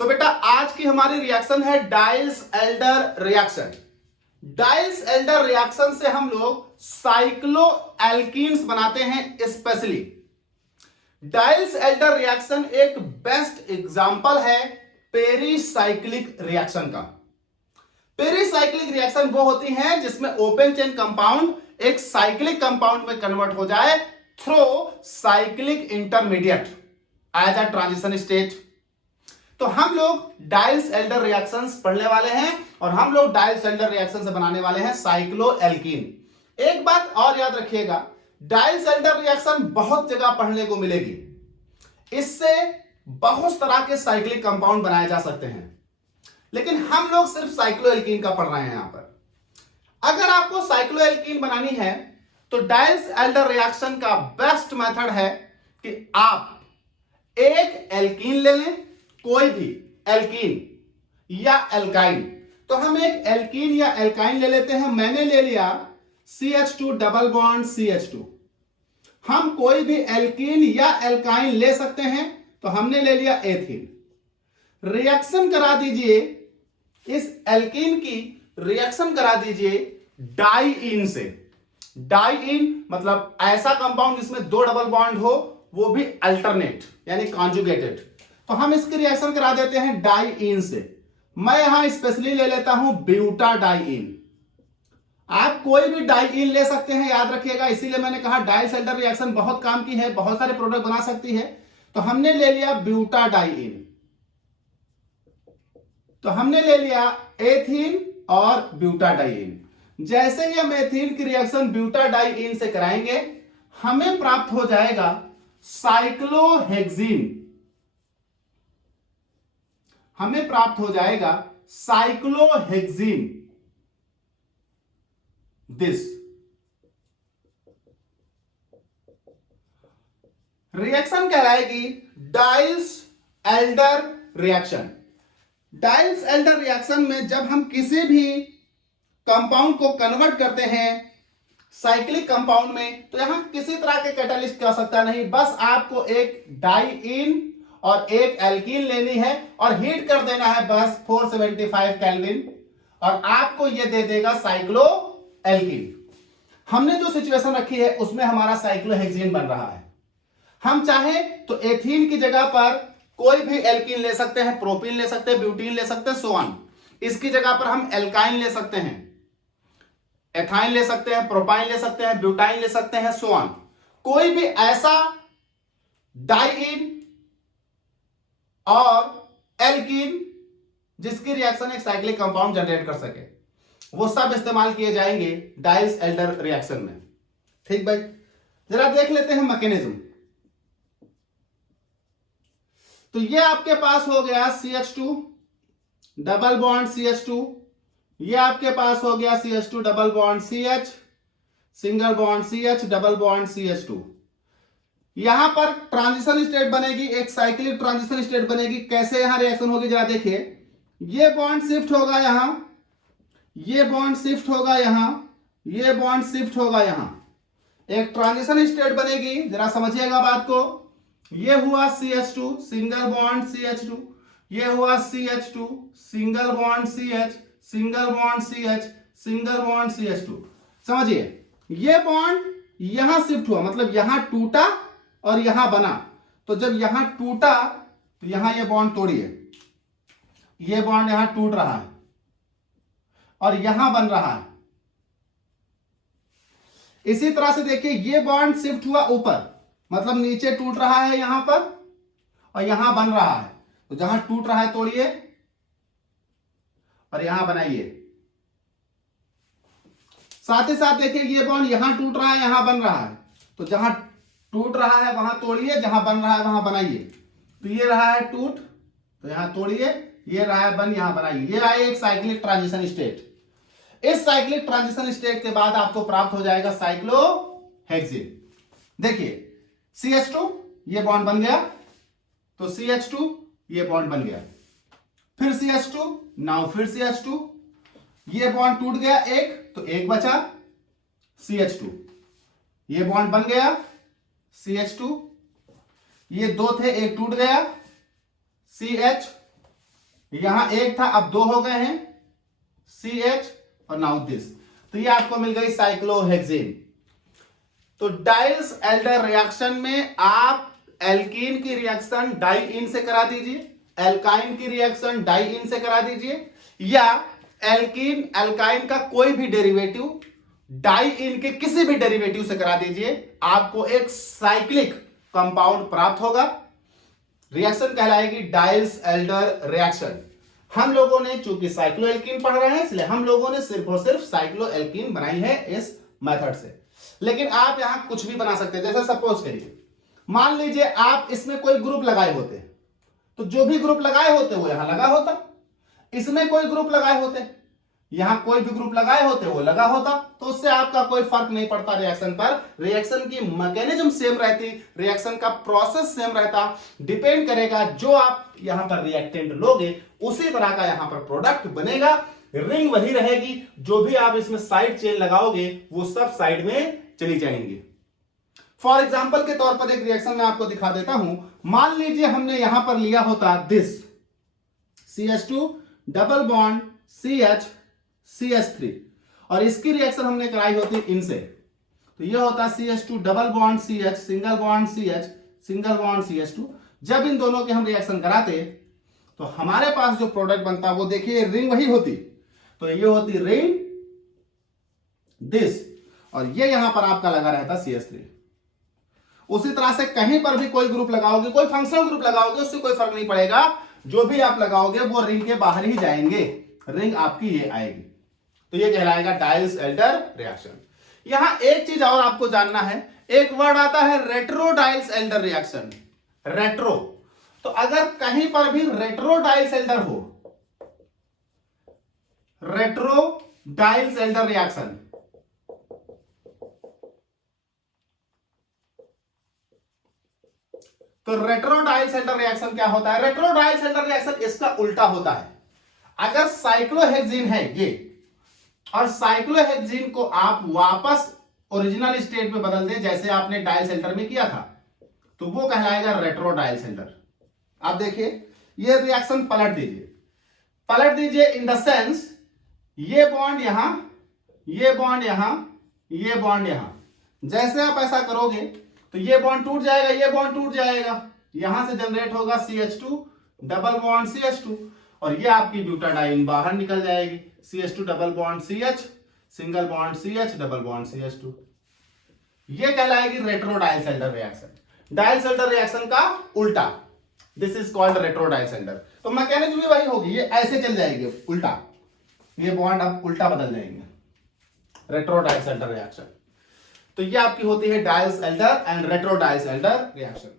तो बेटा आज की हमारी रिएक्शन है Diels Alder reaction. Diels Alder reaction से हम लोग साइक्लो एल्कीन्स बनाते हैं। स्पेशली डाइल्स एल्डर रिएक्शन एक बेस्ट एग्जांपल है पेरीसाइक्लिक रिएक्शन का। पेरीसाइक्लिक रिएक्शन वो होती है जिसमें ओपन चेन कंपाउंड एक साइक्लिक कंपाउंड में कन्वर्ट हो जाए through cyclic intermediate as a transition state. तो हम लोग डाइल्स एल्डर रिएक्शंस पढ़ने वाले हैं और हम लोग डाइल्स एल्डर रिएक्शन से बनाने वाले हैं साइक्लो एल्कीन। एक बात और याद रखिएगा, डाइल्स एल्डर रिएक्शन बहुत जगह पढ़ने को मिलेगी। इससे बहुत तरह के साइक्लिक कंपाउंड बनाए जा सकते हैं, लेकिन हम लोग सिर्फ साइक्लो एल्कीन का पढ़ रहे हैं यहां पर। अगर आपको साइक्लो एल्कीन बनानी है तो डाइल्स एल्डर रिएक्शन का बेस्ट मेथड है कि आप एक एल्कीन ले लें, कोई भी एल्कीन या एल्काइन। तो हम एक एल्कीन या एल्काइन ले लेते हैं। मैंने ले लिया CH2 डबल बॉन्ड CH2। हम कोई भी एल्कीन या एल्काइन ले सकते हैं, तो हमने ले लिया एथीन। रिएक्शन करा दीजिए, इस एल्कीन की रिएक्शन करा दीजिए डाइईन से। डाइईन मतलब ऐसा कंपाउंड जिसमें दो डबल बॉन्ड हो, वो भी अल्टरनेट यानी कॉन्जुगेटेड। तो हम इसकी रिएक्शन करा देते हैं डाइईन से। मैं यहां स्पेशली ले लेता हूं ब्यूटाडाइईन। आप कोई भी डाइईन ले सकते हैं, याद रखिएगा। इसीलिए मैंने कहा डाइल्स एल्डर रिएक्शन बहुत काम की है, बहुत सारे प्रोडक्ट बना सकती है। तो हमने ले लिया ब्यूटाडाइईन। तो हमने ले लिया एथीन और ब्यूटाडाइईन। जैसे ही हम एथीन की रिएक्शन ब्यूटाडाइईन से कराएंगे, हमें प्राप्त हो जाएगा साइक्लोहेक्सीन। हमें प्राप्त हो जाएगा साइक्लोहेक्सीन दिस। रिएक्शन कहलाएगी Diels Alder reaction. Diels Alder reaction में जब हम किसी भी कंपाउंड को कन्वर्ट करते हैं साइक्लिक कंपाउंड में, तो यहां किसी तरह के कैटालिस्ट कर सकता नहीं। बस आपको एक डाइईन और एक एल्कीन लेनी है और हीट कर देना है बस 475 केल्विन, और आपको यह दे देगा साइक्लो एल्कीन। हमने जो सिचुएशन रखी है उसमें हमारा साइक्लोहेक्सीन बन रहा है। हम चाहे तो एथीन की जगह पर कोई भी एल्कीन ले सकते हैं, प्रोपीन ले सकते हैं, ब्यूटीन ले सकते हैं, सो ऑन। इसकी जगह पर हम एल्काइन ले सकते हैं, एथाइन ले सकते हैं, प्रोपाइन ले सकते हैं, ब्यूटाइन ले सकते हैं, सो ऑन। कोई भी ऐसा डाइईन और एल्कीन जिसकी रिएक्शन एक साइक्लिक कंपाउंड जनरेट कर सके, वो सब इस्तेमाल किए जाएंगे डाइल्स एल्डर रिएक्शन में। ठीक भाई, जरा देख लेते हैं मैकेनिज्म। तो ये आपके पास हो गया CH2 डबल बॉन्ड CH2, ये आपके पास हो गया CH2 double bond CH, single bond CH double bond CH2। यहां पर ट्रांजिशन स्टेट बनेगी, एक साइक्लिक ट्रांजिशन स्टेट बनेगी। कैसे यहां रिएक्शन होगी जरा देखिए। ये बॉन्ड शिफ्ट होगा यहां, ये बॉन्ड शिफ्ट होगा यहां, ये बॉन्ड शिफ्ट होगा यहां, एक ट्रांजिशन स्टेट बनेगी। जरा समझिएगा बात को। ये हुआ CH2 सिंगल बॉन्ड CH2, ये हुआ CH2 single bond CH, single bond CH, single bond CH2। समझिए, ये बॉन्ड यहां शिफ्ट हुआ, मतलब यहां टूटा और यहां बना। तो जब यहां टूटा तो यहां ये बॉन्ड तोड़िए, ये बॉन्ड यहां टूट रहा है और यहां बन रहा है। इसी तरह से देखिए, ये बॉन्ड शिफ्ट हुआ ऊपर, मतलब नीचे टूट रहा है यहां पर और यहां बन रहा है। तो जहां टूट रहा है तोड़िए और यहां बनाइए। साथ ही साथ देखिए, ये बॉन्ड यहां टूट रहा है, यहां बन रहा है। तो जहां टूट रहा है वहां तोड़िए, जहां बन रहा है वहां बनाइए। तो ये रहा है टूट, तो यहां तोड़िए, ये रहा है बन, यहां बनाइए। ये आई एक साइक्लिक ट्रांजिशन स्टेट। इस साइक्लिक ट्रांजिशन स्टेट के बाद आपको प्राप्त हो जाएगा साइक्लोहेक्सीन। देखिए, CH2 ये बॉन्ड बन गया, तो CH2 ये बॉन्ड बन गया, फिर CH2, नाउ फिर CH2, ये बॉन्ड टूट गया एक, तो एक बचा CH2, ये बॉन्ड बन गया CH2, ये दो थे, एक टूट गया CH, यहां एक था, अब 2 हो गए हैं, CH और नाउ दिस, तो ये आपको मिल गई साइक्लोहेक्सेन। तो डाइल्स एल्डर रिएक्शन में आप एल्कीन की रिएक्शन डाइइन से करा दीजिए, एल्काइन की रिएक्शन डाइइन से करा दीजिए, या एल्कीन एल्काइन का कोई भी डेरिवेटिव डाइइन के किसी भी डेरिवेटिव से करा दीजिए, आपको एक साइक्लिक कंपाउंड प्राप्त होगा। रिएक्शन कहलाएगी डाइल्स एल्डर रिएक्शन। हम लोगों ने चूंकि साइक्लोएल्कीन पढ़ रहे हैं, इसलिए हम लोगों ने सिर्फ और सिर्फ साइक्लोएल्कीन बनाई है इस मेथड से। लेकिन आप यहां कुछ भी बना सकते हैं। जैसे सपोज करिए, मान लीजिए आप इसमें कोई ग्रुप लगाए होते, तो जो भी ग्रुप लगाए होते वो यहां लगा होता, इसमें कोई ग्रुप लगाए होते, यहां कोई भी ग्रुप लगाए होते वो लगा होता, तो उससे आपका कोई फर्क नहीं पड़ता रिएक्शन पर। रिएक्शन की मैकेनिज्म सेम रहती, रिएक्शन का प्रोसेस सेम रहता, डिपेंड करेगा जो आप यहां पर रिएक्टेंट लोगे उसी तरह का यहां पर प्रोडक्ट बनेगा, रिंग वही रहेगी, जो भी आप इसमें साइड चेन लगाओगे वो सब साइड में चली जाएंगी। फॉर एग्जाम्पल के तौर पर एक रिएक्शन मैं आपको दिखा देता हूं। मान लीजिए हमने यहां पर लिया होता this CH2 double bond CH CH3 और इसकी रिएक्शन हमने कराई होती इनसे, तो यह होता CH2 double bond CH single bond CH single bond CH2। जब इन दोनों के हम रिएक्शन कराते तो हमारे पास जो प्रोडक्ट बनता वो देखिए रिंग वही होती, तो ये होती रिंग दिस, और ये यहां पर आपका लगा रहता CH3। उसी तरह से कहीं पर भी कोई ग्रुप लगाओगे, कोई फंक्शनल ग्रुप लगाओगे, उससे कोई फर्क नहीं पड़ेगा, जो भी आप लगाओगे वो रिंग के बाहर ही जाएंगे, रिंग आपकी ये आएगी। तो ये कहलाएगा डाइल्स एल्डर रिएक्शन। यहां एक चीज और आपको जानना है, एक वर्ड आता है retro Diels Alder reaction. Retro, तो अगर कहीं पर भी रेट्रो डाइल्स एल्डर हो, रेट्रो डाइल्स एल्डर रिएक्शन, तो रेट्रो डाइल्स एल्डर रिएक्शन क्या होता है? रेट्रो डाइल्स एल्डर रिएक्शन इसका उल्टा होता है। अगर साइक्लोहेक्सीन है ये, और साइक्लोहेक्सीन को आप वापस ओरिजिनल स्टेट में बदल दें जैसे आपने डाइल्स एल्डर में किया था, तो वो कहलाएगा रेट्रो डाइल्स एल्डर। आप देखिए ये रिएक्शन पलट दीजिए, पलट दीजिए इन द सेंस ये बॉन्ड यहां, ये बॉन्ड यहां, ये बॉन्ड यहां। जैसे आप ऐसा करोगे तो ये बॉन्ड टूट जाएगा, ये बॉन्ड टूट जाएगा, यहां से जनरेट होगा CH2 डबल बॉन्ड CH2 और ये आपकी ब्यूटाडाइन बाहर निकल जाएगी, CH2 double bond CH single bond CH double bond CH2। ये कहलाएगी retro Diels Alder reaction. Diels Alder reaction का उल्टा, this is called retro Diels Alder. तो मैकेनिज्म भी वही होगी, ये ऐसे चल जाएगी उल्टा, ये बॉन्ड अब उल्टा बदल जाएंगे, रेट्रो डाइल्स एल्डर रिएक्शन। तो ये आपकी होती है Diels Elder and retro Diels Elder reactions.